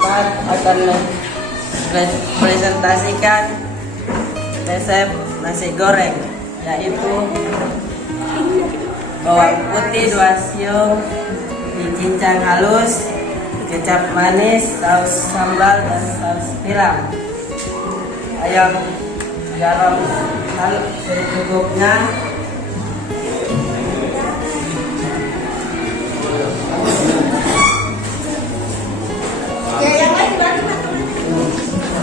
keempat akan presentasikan resep nasi goreng, yaitu bawang putih 2 siung dicincang halus, kecap manis, saus sambal dan saus tiram, ayam garam secukupnya.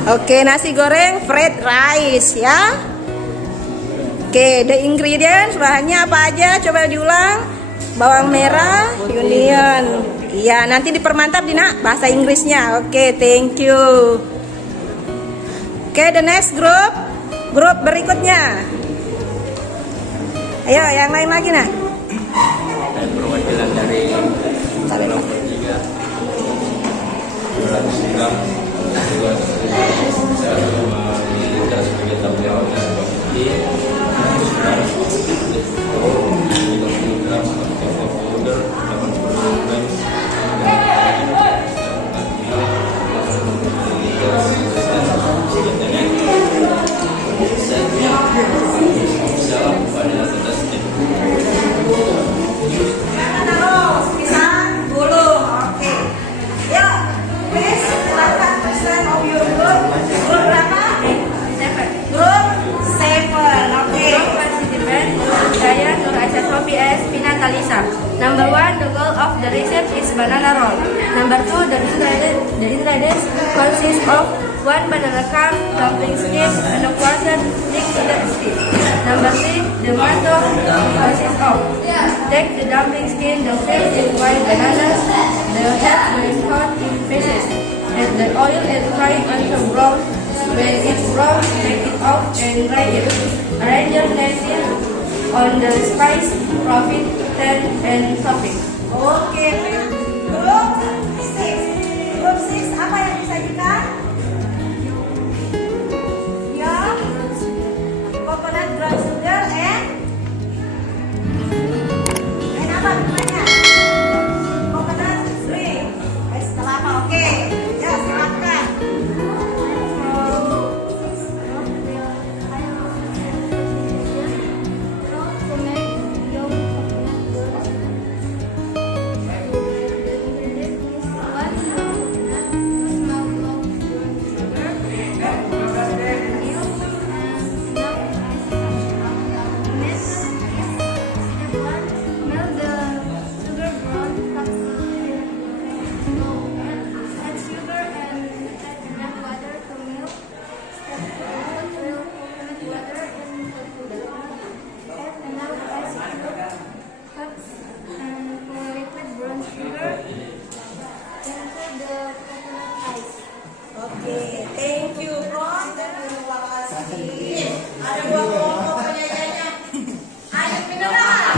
Oke, nasi goreng fried rice ya. Oke, the ingredients, bahannya apa aja? Coba diulang. Bawang merah, Union. Iya, nanti dipermantap Dina bahasa Inggrisnya. Oke, thank you. Oke, the next group. Grup berikutnya. Ayo, yang lain lagi nah. Dan perwakilan dari kelompok 3 200 gram bisa kita sebagai tamu jawab dan sebagai 30 gram cocoa powder, 80 gram Number 1, the goal of the recipe is banana roll. Number 2, the ingredients consist of 1 banana cup, dumpling skin, and a quarter thick stick. Number 3, the motto consists of take the dumpling skin, the fill in white bananas, the head when cut in pieces. Add the oil and fry until brown. When it's brown, take it off and dry it. Arrange your dressing on the spice, profit, and topping. Oke, grup 6. Grup 6 apa yang disajikan? Ya, coconut brown sugar and apa namanya? Coconut drink. Kelapa. Oke, ya silakan. Oke, thank you bro. Terima kasih. Ada 2 kelompok penyanyinya. Ayo beneran.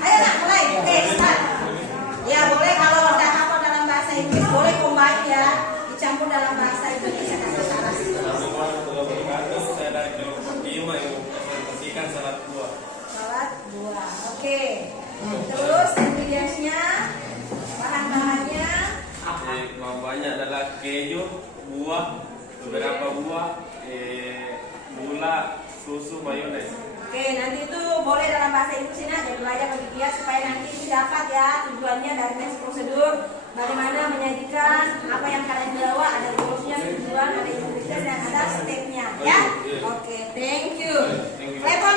Ayo nak mulai. Start. Ya boleh kalau udah hafal dalam bahasa Inggris boleh combine ya, dicampur dalam bahasa Indonesia. Saya dari kelompok 5 yang mempresentasikan salad buah. Salad buah. Oke. Terus ingredientsnya, bahan-bahannya. Bahan-bahannya adalah keju, buah, beberapa buah, gula, susu, mayones. Oke, nanti itu boleh dalam bahasa Inggris ini aja belajar bagi dia supaya nanti dapat ya tujuannya dari next prosedur, bagaimana menyajikan apa yang kalian bawa, ada goalsnya, tujuan, ada ingredients dan ada stepnya ya. Oke, thank you. Telepon